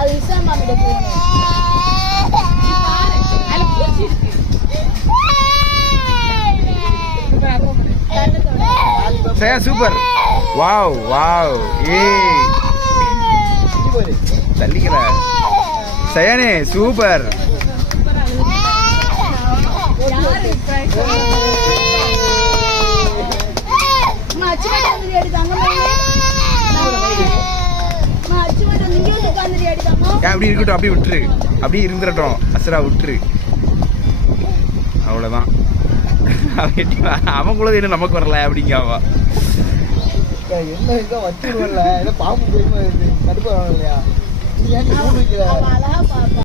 அது விசால் மாமிட சயா super. Wow wow. ஏய் தள்ளிக்கல சயானே super. அப்படி இருக்கட்டும், அப்படியே விட்டுரு, அப்படியே இருந்துடட்டும். அசரா விட்டுரு, அவ்வளோதான். அவன் கூட என்ன நமக்கு வரல அப்படிங்க. அவன் என்ன வச்சு பாம்பு போய் கடுப்பு இல்லையா?